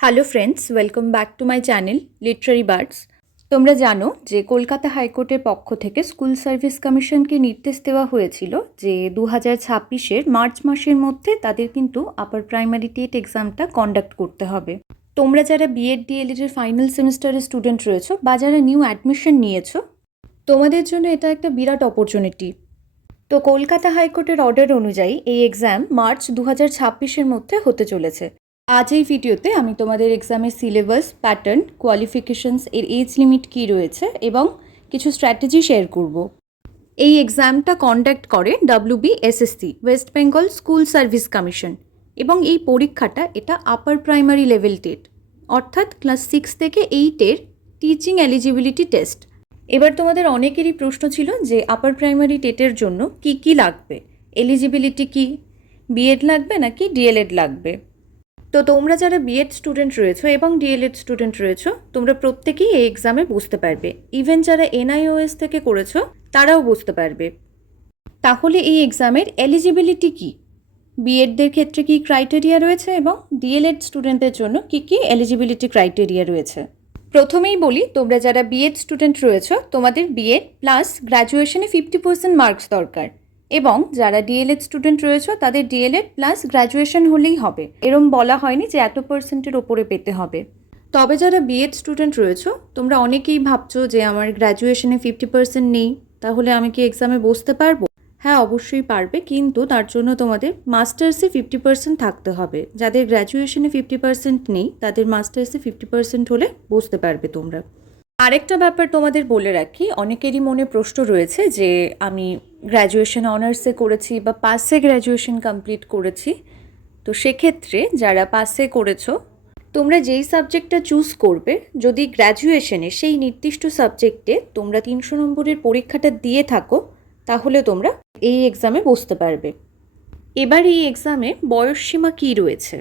Hello friends, welcome back to my channel Literary birds. তোমরা জানো যে কলকাতা হাইকোর্টের পক্ষ থেকে স্কুল সার্ভিস কমিশনকে নির্দেশ দেওয়া হয়েছিল যে 2026-এর মার্চ মাসের মধ্যে তাদের কিন্তু আপার প্রাইমারি টেট এক্সামটা কন্ডাক্ট করতে হবে। তোমরা যারা বিএড ডিএলএড এর ফাইনাল সেমিস্টারের স্টুডেন্ট রয়েছো বা যারা নিউ অ্যাডমিশন নিয়েছো, তোমাদের জন্য এটা একটা বিরাট অপরচুনিটি। তো কলকাতা হাইকোর্টের অর্ডার অনুযায়ী এই এক্সাম মার্চ 2026-এর মধ্যে হতে চলেছে। আজ এই ভিডিওতে আমি তোমাদের এক্সামের সিলেবাস, প্যাটার্ন, কোয়ালিফিকেশনস, এর এজ লিমিট কী রয়েছে এবং কিছু স্ট্র্যাটেজি শেয়ার করব। এই এক্সামটা কন্ডাক্ট করে WBSSC, West Bengal school service commission, এবং এই পরীক্ষাটা এটা আপার প্রাইমারি লেভেল টেট, অর্থাৎ ক্লাস 6 থেকে 8-এর টিচিং এলিজিবিলিটি টেস্ট। এবার তোমাদের অনেকেরই প্রশ্ন ছিল যে আপার প্রাইমারি টেটের জন্য কি কি লাগবে, এলিজিবিলিটি কি, বিএড লাগবে নাকি ডিএলএড লাগবে। তো তোমরা যারা বিএড স্টুডেন্ট রয়েছো এবং ডিএলএড স্টুডেন্ট রয়েছো, তোমরা প্রত্যেকেই এই এক্সামে বসতে পারবে। ইভেন যারা NIOS থেকে করেছো তারাও বসতে পারবে। তাহলে এই এক্সামের এলিজিবিলিটি কি, বিএডদের ক্ষেত্রে কি ক্রাইটেরিয়া রয়েছে এবং ডিএলএড স্টুডেন্টদের জন্য কি কি এলিজিবিলিটি ক্রাইটেরিয়া রয়েছে। প্রথমেই বলি, তোমরা যারা বিএড স্টুডেন্ট রয়েছো তোমাদের বিএড প্লাস গ্র্যাজুয়েশনে 50% মার্কস দরকার, এবং যারা ডিএলএড স্টুডেন্ট রয়েছে তাদের ডিএলএড প্লাস গ্র্যাজুয়েশন হলেই হবে। এরম বলা হয়নি যে এত পার্সেন্টের ওপরে পেতে হবে। তবে যারা বিএড স্টুডেন্ট রয়েছে তোমরা অনেকেই ভাবছো যে আমার গ্র্যাজুয়েশনে 50% নেই, তাহলে আমি কি এক্সামে বসতে পারবো? হ্যাঁ, অবশ্যই পারবে, কিন্তু তার জন্য তোমাদের মাস্টার্সে 50% থাকতে হবে। যাদের গ্র্যাজুয়েশনে 50% নেই তাদের মাস্টার্সে 50% হলে বসতে পারবে তোমরা। আরেকটা ব্যাপার তোমাদের বলে রাখি, অনেকেরই মনে প্রশ্ন রয়েছে যে আমি গ্র্যাজুয়েশন অনার্সে করেছি বা পাসে গ্র্যাজুয়েশন কমপ্লিট করেছি। তো সেক্ষেত্রে যারা পাসে করেছো, তোমরা যেই সাবজেক্টটা চুজ করবে, যদি গ্র্যাজুয়েশনে সেই নির্দিষ্ট সাবজেক্টে তোমরা 300 নম্বরের পরীক্ষাটা দিয়ে থাকো, তাহলে তোমরা এই এক্সামে বসতে পারবে। এবার এই এক্সামে বয়সসীমা কী রয়েছে।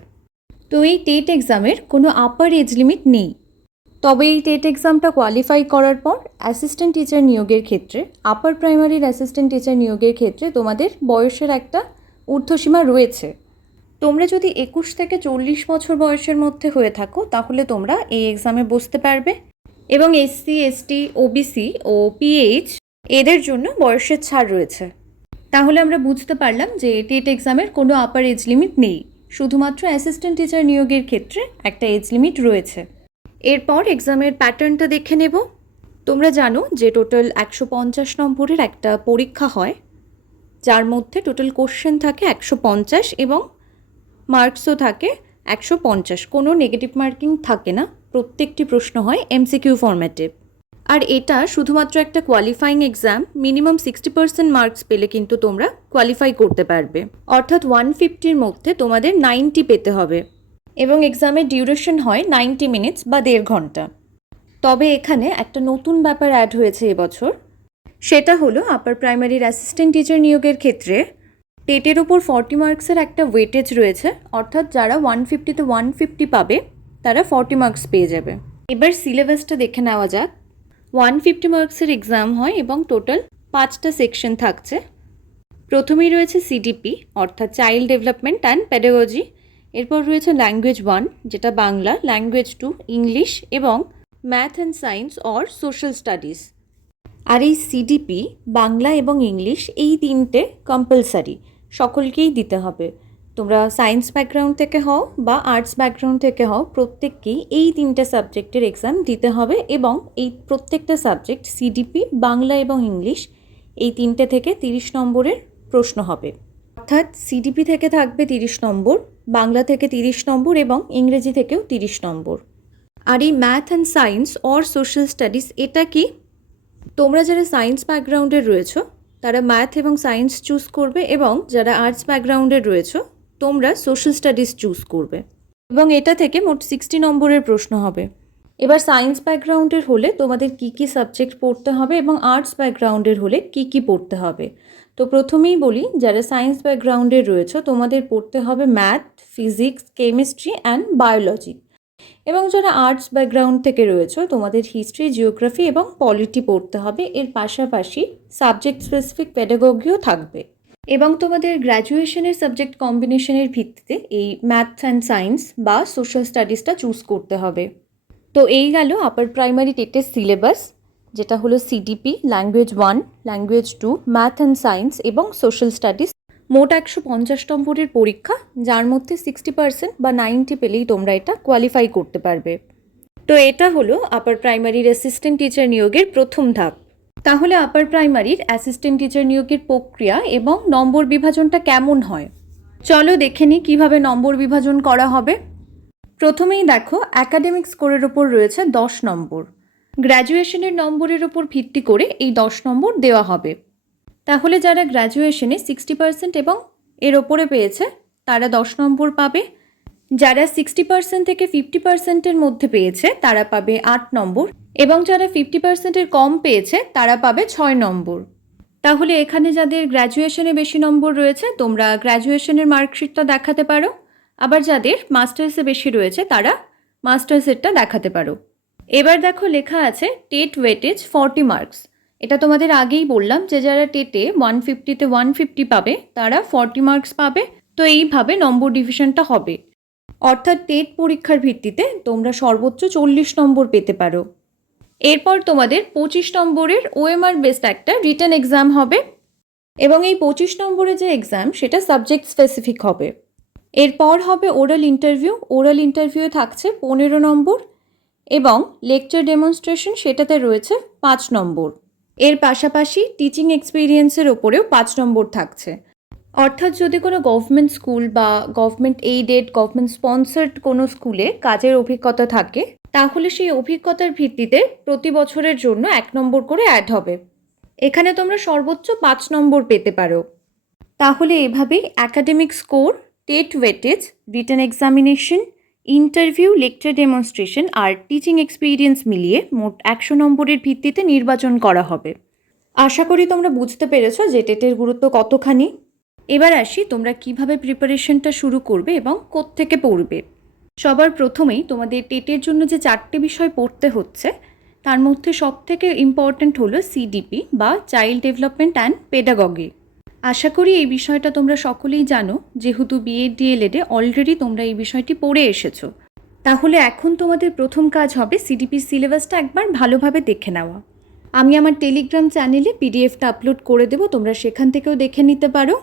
তো এই টেট এক্সামের কোনো আপার এজ লিমিট নেই। তবে এই টেট এক্সামটা কোয়ালিফাই করার পর অ্যাসিস্ট্যান্ট টিচার নিয়োগের ক্ষেত্রে, আপার প্রাইমারির অ্যাসিস্ট্যান্ট টিচার নিয়োগের ক্ষেত্রে তোমাদের বয়সের একটা ঊর্ধ্বসীমা রয়েছে। তোমরা যদি 21 থেকে 40 বছর বয়সের মধ্যে হয়ে থাকো তাহলে তোমরা এই এক্সামে বসতে পারবে, এবং SC, ST, OBC ও PH এদের জন্য বয়সের ছাড় রয়েছে। তাহলে আমরা বুঝতে পারলাম যে টেট এক্সামের কোনো আপার এজ লিমিট নেই, শুধুমাত্র অ্যাসিস্ট্যান্ট টিচার নিয়োগের ক্ষেত্রে একটা এজ লিমিট রয়েছে। এরপর এক্সামের প্যাটার্নটা দেখে নেব। তোমরা জানো যে টোটাল 150 নম্বরের একটা পরীক্ষা হয়, যার মধ্যে টোটাল কোশ্চেন থাকে 150 এবং মার্কসও থাকে 150। কোনো নেগেটিভ মার্কিং থাকে না, প্রত্যেকটি প্রশ্ন হয় MCQ ফরম্যাটে। আর এটা শুধুমাত্র একটা কোয়ালিফাইং এক্সাম, মিনিমাম 60% মার্কস পেলে কিন্তু তোমরা কোয়ালিফাই করতে পারবে, অর্থাৎ 150-র মধ্যে তোমাদের 90 পেতে হবে, এবং এক্সামের ডিউরেশন হয় 90 মিনিটস বা 1.5 ঘন্টা। তবে এখানে একটা নতুন ব্যাপার অ্যাড হয়েছে এবছর, সেটা হলো আপার প্রাইমারির অ্যাসিস্ট্যান্ট টিচার নিয়োগের ক্ষেত্রে টেটের ওপর 40 মার্কসের একটা ওয়েটেজ রয়েছে, অর্থাৎ যারা 150-তে 150 পাবে তারা 40 মার্কস পেয়ে যাবে। এবার সিলেবাসটা দেখে নেওয়া যাক। 150 মার্কসের এক্সাম হয় এবং টোটাল 5টা সেকশন থাকছে। প্রথমেই রয়েছে CDP, অর্থাৎ চাইল্ড ডেভেলপমেন্ট অ্যান্ড প্যাডাগজি। এরপর রয়েছে ল্যাঙ্গুয়েজ 1, যেটা বাংলা, ল্যাঙ্গুয়েজ 2 ইংলিশ, এবং math and science or social studies. আর এই CDP, বাংলা এবং ইংলিশ, এই 3টে কম্পালসারি, সকলকেই দিতে হবে। তোমরা সায়েন্স ব্যাকগ্রাউন্ড থেকে হও বা আর্টস ব্যাকগ্রাউন্ড থেকে হও, প্রত্যেককেই এই 3টে সাবজেক্টের এক্সাম দিতে হবে, এবং এই প্রত্যেকটা সাবজেক্ট CDP, বাংলা এবং ইংলিশ, এই 3টে থেকে 30 নম্বরের প্রশ্ন হবে। অর্থাৎ CDP থেকে থাকবে 30 নম্বর, বাংলা থেকে 30 নম্বর এবং ইংরেজি থেকেও 30 নম্বর। আর এই math and science or social studies, এটা কি? তোমরা যারা সায়েন্স ব্যাকগ্রাউন্ডের রয়েছো তারা ম্যাথ এবং সায়েন্স চুজ করবে, এবং যারা আর্টস ব্যাকগ্রাউন্ডের রয়েছো তোমরা সোশ্যাল স্টাডিজ চুজ করবে, এবং এটা থেকে মোট 60 নম্বরের প্রশ্ন হবে। এবার সায়েন্স ব্যাকগ্রাউন্ডের হলে তোমাদের কি কি সাবজেক্ট পড়তে হবে এবং আর্টস ব্যাকগ্রাউন্ডের হলে কি কি পড়তে হবে। তো প্রথমেই বলি, যারা সায়েন্স ব্যাকগ্রাউন্ডের রয়েছো তোমাদের পড়তে হবে math, physics, chemistry and biology, এবং যারা আর্টস ব্যাকগ্রাউন্ড থেকে রয়েছে তোমাদের হিস্ট্রি, জিওগ্রাফি এবং পলিটি পড়তে হবে। এর পাশাপাশি সাবজেক্ট স্পেসিফিক প্যাডাগজিও থাকবে। এবং তোমাদের গ্র্যাজুয়েশনের সাবজেক্ট কম্বিনেশনের ভিত্তিতে এই ম্যাথ অ্যান্ড সায়েন্স বা সোশ্যাল স্টাডিজটা চুজ করতে হবে। তো এই গেল আপার প্রাইমারি টেটের সিলেবাস, যেটা হলো CDP, language 1, language 2, math and science এবং সোশ্যাল স্টাডিজ। মোট 150 নম্বরের পরীক্ষা, যার মধ্যে 60% বা 90 পেলেই তোমরা এটা কোয়ালিফাই করতে পারবে। তো এটা হলো আপার প্রাইমারির অ্যাসিস্ট্যান্ট টিচার নিয়োগের প্রথম ধাপ। তাহলে আপার প্রাইমারির অ্যাসিস্ট্যান্ট টিচার নিয়োগের প্রক্রিয়া এবং নম্বর বিভাজনটা কেমন হয়, চলো দেখে নিই কীভাবে নম্বর বিভাজন করা হবে। প্রথমেই দেখো, অ্যাকাডেমিক স্কোরের ওপর রয়েছে 10 নম্বর। গ্র্যাজুয়েশনের নম্বরের ওপর ভিত্তি করে এই 10 নম্বর দেওয়া হবে। তাহলে যারা গ্র্যাজুয়েশনে 60% এবং এর ওপরে পেয়েছে তারা 10 নম্বর পাবে। যারা 60% থেকে 50%-এর মধ্যে পেয়েছে তারা পাবে 8 নম্বর, এবং যারা 50%-এর কম পেয়েছে তারা পাবে 6 নম্বর। তাহলে এখানে যাদের গ্র্যাজুয়েশনে বেশি নম্বর রয়েছে তোমরা গ্র্যাজুয়েশনের মার্কশিটটা দেখাতে পারো, আবার যাদের মাস্টার্সে বেশি রয়েছে তারা মাস্টার্সেরটা দেখাতে পারো। এবার দেখো লেখা আছে টেট ওয়েটেজ 40 মার্কস। এটা তোমাদের আগেই বললাম যে যারা টেটে 150-তে 150 পাবে তারা 40 মার্কস পাবে। তো এইভাবে নম্বর ডিভিশনটা হবে, অর্থাৎ টেট পরীক্ষার ভিত্তিতে তোমরা সর্বোচ্চ 40 নম্বর পেতে পারো। এরপর তোমাদের 25 নম্বরের ওএমআর বেসড একটা রিটেন এক্সাম হবে, এবং এই 25 নম্বরের যে এক্সাম সেটা সাবজেক্ট স্পেসিফিক হবে। এরপর হবে ওরাল ইন্টারভিউ। ওরাল ইন্টারভিউয়ে থাকছে 15 নম্বর, এবং লেকচার ডেমনস্ট্রেশন সেটাতে রয়েছে 5 নম্বর। এর পাশাপাশি টিচিং এক্সপিরিয়েন্সের ওপরেও 5 নম্বর থাকছে। অর্থাৎ যদি কোনো গভর্নমেন্ট স্কুল বা গভর্নমেন্ট এইডেড, গভর্নমেন্ট স্পন্সার্ড কোনো স্কুলে কাজের অভিজ্ঞতা থাকে তাহলে সেই অভিজ্ঞতার ভিত্তিতে প্রতি বছরের জন্য 1 নম্বর করে অ্যাড হবে। এখানে তোমরা সর্বোচ্চ 5 নম্বর পেতে পারো। তাহলে এভাবেই academic score, TET weightage, written examination, interview, lecture demonstration আর টিচিং এক্সপিরিয়েন্স মিলিয়ে মোট 100 নম্বরের ভিত্তিতে নির্বাচন করা হবে। আশা করি তোমরা বুঝতে পেরেছো যে টেটের গুরুত্ব কতখানি। এবার আসি তোমরা কিভাবে প্রিপারেশনটা শুরু করবে এবং কোত্থেকে পড়বে। সবার প্রথমেই তোমাদের টেটের জন্য যে 4টে বিষয় পড়তে হচ্ছে তার মধ্যে সবথেকে ইম্পর্ট্যান্ট হলো সিডিপি বা চাইল্ড ডেভেলপমেন্ট অ্যান্ড পেডাগজি। আশা করি এই বিষয়টা তোমরা সকলেই জানো, যেহেতু বিএড ডিএলএডে অলরেডি তোমরা এই বিষয়টি পড়ে এসেছো। তাহলে এখন তোমাদের প্রথম কাজ হবে সিডিপি সিলেবাসটা একবার ভালোভাবে দেখে নেওয়া। আমি আমার টেলিগ্রাম চ্যানেলে পিডিএফটা আপলোড করে দেবো, তোমরা সেখান থেকেও দেখে নিতে পারো।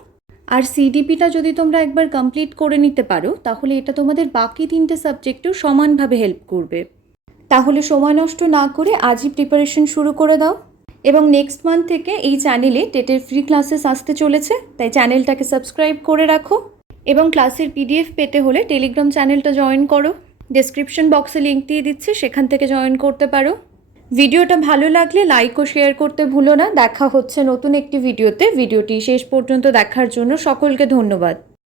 আর সিডিপিটা যদি তোমরা একবার কমপ্লিট করে নিতে পারো তাহলে এটা তোমাদের বাকি 3টে সাবজেক্টেও সমানভাবে হেল্প করবে। তাহলে সময় নষ্ট না করে আজই প্রিপারেশন শুরু করে দাও। এবং নেক্সট মান্থ থেকে এই চ্যানেলে টেটের ফ্রি ক্লাসেস আসতে চলেছে, তাই চ্যানেলটাকে সাবস্ক্রাইব করে রাখো। এবং ক্লাসের পিডিএফ পেতে হলে টেলিগ্রাম চ্যানেলটা জয়েন করো, ডেসক্রিপশন বক্সে লিঙ্ক দিয়ে দিচ্ছি, সেখান থেকে জয়েন করতে পারো। ভিডিওটা ভালো লাগলে লাইক ও শেয়ার করতে ভুলো না। দেখা হচ্ছে নতুন একটি ভিডিওতে। ভিডিওটি শেষ পর্যন্ত দেখার জন্য সকলকে ধন্যবাদ।